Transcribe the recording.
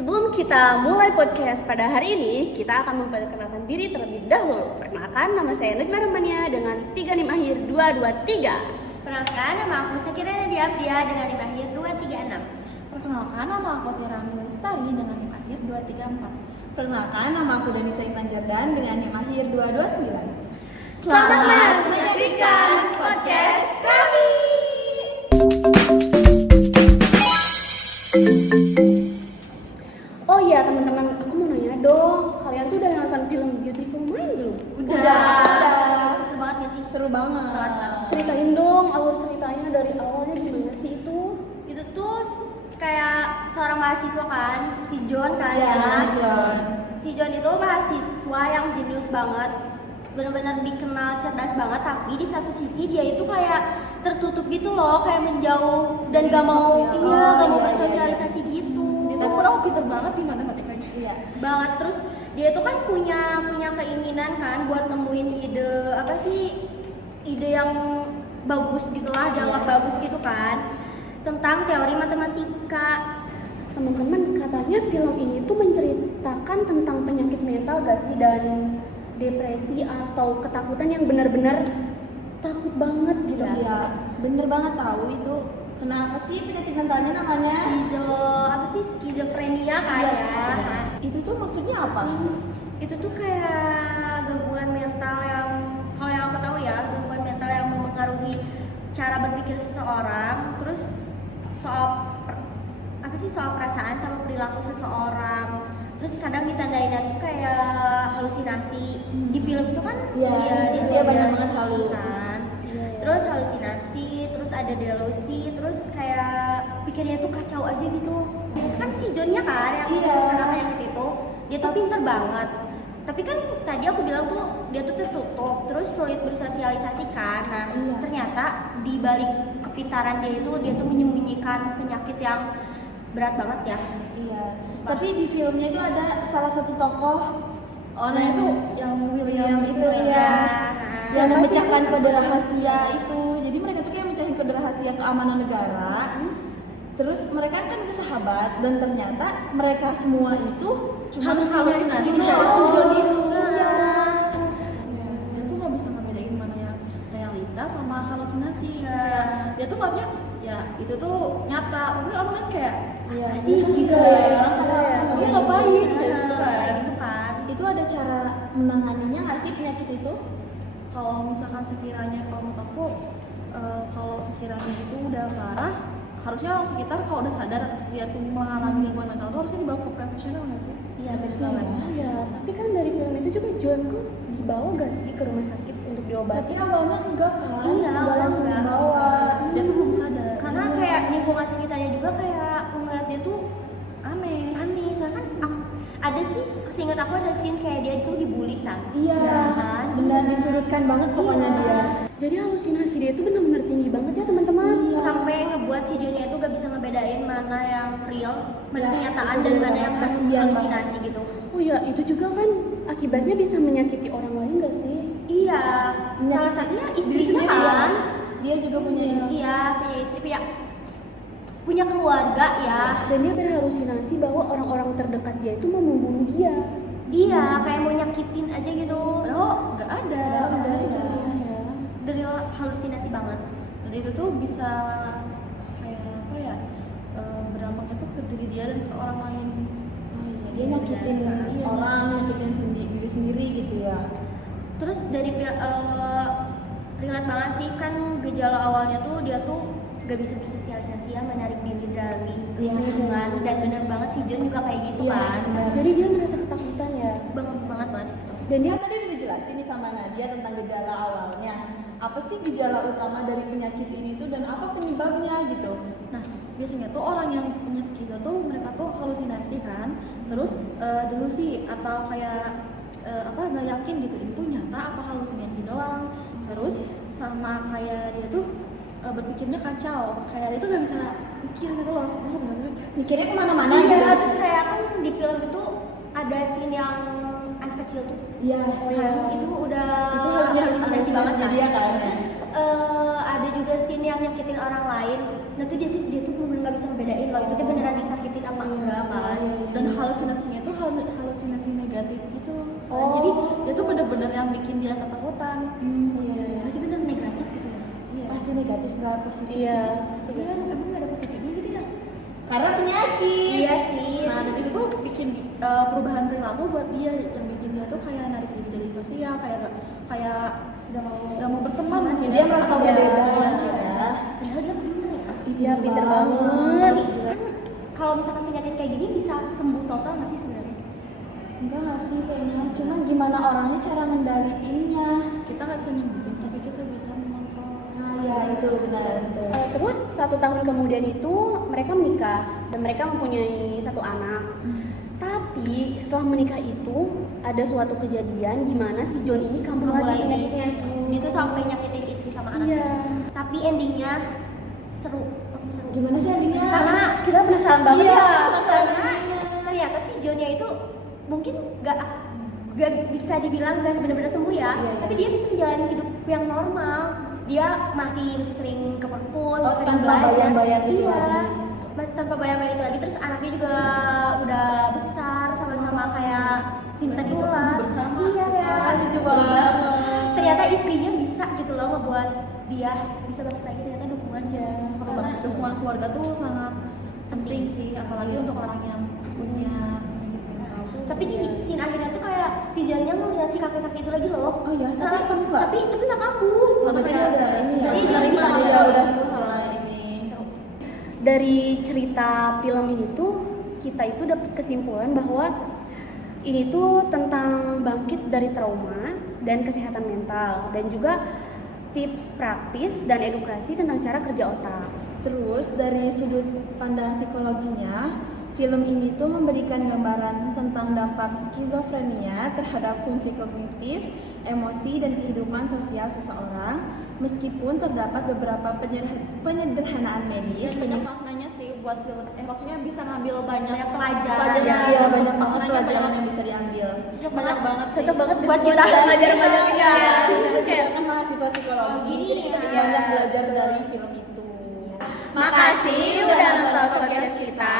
Sebelum kita mulai podcast pada hari ini, kita akan memperkenalkan diri terlebih dahulu. Perkenalkan, nama saya Najma Rahmania dengan 3 NIM akhir 223. Perkenalkan, nama aku Sakira Nadia Abdia dengan NIM akhir 236. Perkenalkan, nama aku Tirani Lestari dengan NIM akhir 234. Perkenalkan, nama aku Danisa Intan Jardan dengan NIM akhir 229. Selamat menyaksikan podcast kami. Oh iya teman-teman, aku mau nanya dong, kalian tuh udah nonton film Beautiful Mind belum? Udah. Seru banget gak sih? Seru banget. Ceritain dong alur ceritanya dari awalnya gimana sih itu? Itu tuh kayak seorang mahasiswa kan, si John kan Iya, ya. John. Si John itu mahasiswa yang jenius banget, benar-benar dikenal cerdas banget, tapi di satu sisi dia itu kayak tertutup gitu loh, kayak menjauh dan gak mau bersosialisasi gitu. Itu kurang pinter banget di matematikanya. Iya. Banget. Terus dia itu kan punya keinginan kan buat nemuin ide yang bagus gitulah, dianggap bagus gitu kan, tentang teori matematika. Teman-teman, katanya film ini tuh menceritakan tentang penyakit mental gak sih, dan depresi atau ketakutan yang benar-benar takut banget gitu. Iya, bener banget tahu itu. Kenapa sih penyakit mentalnya namanya? Skizofrenia kan Iya. ya. Nah, Itu tuh maksudnya apa? itu tuh kayak gangguan mental yang, kalau yang aku tahu ya, gangguan mental yang memengaruhi cara berpikir seseorang, terus soal perasaan sama perilaku seseorang. Terus kadang ditandainnya tuh kayak halusinasi. Di film itu kan Dia banyak banget halu. kan. Terus halusinasi, terus ada delusi, terus kayak pikirnya tuh kacau aja gitu. Kan si Johnnya kan yang kena penyakit itu, dia tuh pinter banget. Tapi kan tadi aku bilang tuh dia tuh tertutup, terus sulit bersosialisasi kan. Nah, ternyata di balik kepintaran dia tuh menyembunyikan penyakit yang berat banget ya. Iya. Tapi di filmnya itu ada salah satu tokoh orangnya tuh yang William itu yang memecahkan kode rahasia itu. Jadi mereka tuh kayak mecahin kode rahasia keamanan negara. Terus mereka kan bersahabat dan ternyata mereka semua itu cuma halusinasi gitu. dari si John itu. Iya. Dia tuh nggak bisa ngebedain mana yang realitas sama halusinasi. Iya. Kayak dia tuh nggaknya ya itu tuh nyata. Tapi orang lain kayak sih gitu ya. Dia Nggak baik kayak gitu kan. gitu kan. Itu ada cara menanganinya nggak sih penyakit itu? Kalau misalkan sekiranya kalau menurut aku kalau sekiranya itu udah parah, harusnya orang sekitar kalau udah sadar dia tuh mengalami gangguan mental itu harusnya dibawa ke profesional nggak sih? Iya, betul. Ya, tapi kan dari film itu juga John kok dibawa gak sih ke rumah sakit untuk diobati? Tapi awalnya enggak kan? Iya, Nggak langsung enggak. dibawa. Dia tuh belum sadar. Karena kayak lingkungan sekitarnya juga kayak ngeliat dia tuh aneh. Soalnya kan ada sih, seingat aku ada scene kayak dia tuh dibully kan. Iya, kan? benar disudutkan banget pokoknya Iya. dia. Jadi halusinasi dia itu benar-benar tinggi banget ya teman-teman. Sampai ngebuat si Johnnya itu gak bisa ngebedain mana yang real, mana kenyataan dan mana yang Kasihan halusinasi gitu. Oh ya, itu juga kan akibatnya bisa menyakiti orang lain gak sih? Iya, salah satunya istrinya kan. Dia juga punya istri. Iya, punya istri, punya keluarga ya. Dan dia berhalusinasi bahwa orang-orang terdekat dia itu mau membunuh dia. Iya, kayak mau nyakitin aja gitu. Oh, nggak ada. Ya. Dari halusinasi banget. Dan itu tuh bisa kayak apa ya? Berdampaknya tuh ke diri dia dan ke orang lain. Oh iya, dia nyakitin orang, nyakitin diri sendiri gitu ya. Terus dari relate banget sih, kan gejala awalnya tuh dia tuh gak bisa bersosialisasi ya, menarik diri dari lingkungan, dan bener banget si John juga kayak gitu kan. Jadi dia merasa ketakutan ya. Banget di situ. Dan dia Tadi udah dijelasin nih sama Nadia tentang gejala awalnya. Apa sih gejala utama dari penyakit ini tuh dan apa penyebabnya gitu. Nah, biasanya tuh orang yang punya skiza tuh mereka tuh halusinasi kan. Terus delusi atau kayak nggak yakin gitu ini tuh nyata apa halusinasi doang. Terus sama kayak dia tuh berpikirnya kacau, kayak dia tuh gak bisa mikir gitu loh. Mikirnya kemana-mana Iya, gitu. terus kayak kan di film itu ada scene yang anak kecil tuh. Iya, Itu udah itu halusinasi banget kan. dia kan. Terus ada juga scene yang nyakitin orang lain, nah tuh dia tuh bener-bener nggak bisa ngebedain loh itu tuh beneran disakitin apa enggak kan. Dan halusinasinya tuh halusinasi negatif gitu. Oh. Jadi dia tuh bener-bener yang bikin dia ketakutan. Berarti bener negatif gitu ya. Iya. Pasti negatif, nggak positif. Iya. Iya, emang nggak ada positifnya gitu ya. Karena penyakit. Iya sih. Nah, dan itu tuh bikin perubahan perilaku buat dia, yang bikin dia tuh kayak narik diri dari sosial, kayak nggak mau berteman mungkin. Dia merasa Iya. berbeda. Padahal dia pinter ya. Iya, pinter banget. Kan kalau misalkan penyakit kayak gini bisa sembuh total nggak sih sebenarnya? Enggak nggak sih kayaknya, cuman gimana orangnya cara ngendaliinnya. Kita nggak bisa nyembuhin, tapi kita bisa mengontrol. Nah, ya itu benar. Terus 1 tahun kemudian itu mereka menikah dan mereka mempunyai 1 anak. Tapi setelah menikah itu ada suatu kejadian di mana si John ini kambuh Mulai lagi penyakitnya. dia tuh sampai nyakitin istri sama anaknya. Iya. Tapi endingnya seru. Gimana sih endingnya? Karena Kita penasaran banget iya, ya. karena ternyata si Johnnya itu mungkin gak bisa dibilang gak benar-benar sembuh ya, tapi dia bisa menjalani hidup yang normal. Dia masih sering ke perpus, sering tanpa belajar. bayang-bayang itu Iya, lagi. tanpa bayang-bayang itu lagi. Terus anaknya juga udah besar, sama-sama kayak pintar gitu lah. Bersama. Iya ya. Lucu banget. Ternyata istrinya bisa gitu loh ngebuat dia bisa balik lagi, ternyata dukungannya. Karena dukungan keluarga tuh sangat penting sih, apalagi untuk orang yang punya penyakit mental. Tapi di scene akhirnya tuh kayak si Jannya ngeliat si kakek-kakek itu lagi loh. Oh iya, tapi kamu nggak? Tapi nggak kambuh. Makanya udah ini ya. Jadi dia Sebenarnya bisa dia ngeliat. udah ini. Dari cerita film ini tuh kita itu dapat kesimpulan bahwa ini tuh tentang bangkit dari trauma dan kesehatan mental, dan juga tips praktis dan edukasi tentang cara kerja otak. Terus dari sudut pandang psikologinya, film ini tuh memberikan gambaran tentang dampak skizofrenia terhadap fungsi kognitif, emosi, dan kehidupan sosial seseorang. Meskipun terdapat beberapa penyederhanaan medis, banyak maknanya sih buat film. Maksudnya bisa ngambil banyak pelajaran. Iya, banyak banget Maknanya pelajaran yang bisa diambil. Cocok Banyak banget sih. Cocok banget Buat kita. belajar-belajar ini Iya, ya. kita juga kan mahasiswa psikologi, Gini jadi kita ya. banyak belajar dari film itu. Makasih udah nonton podcast kita.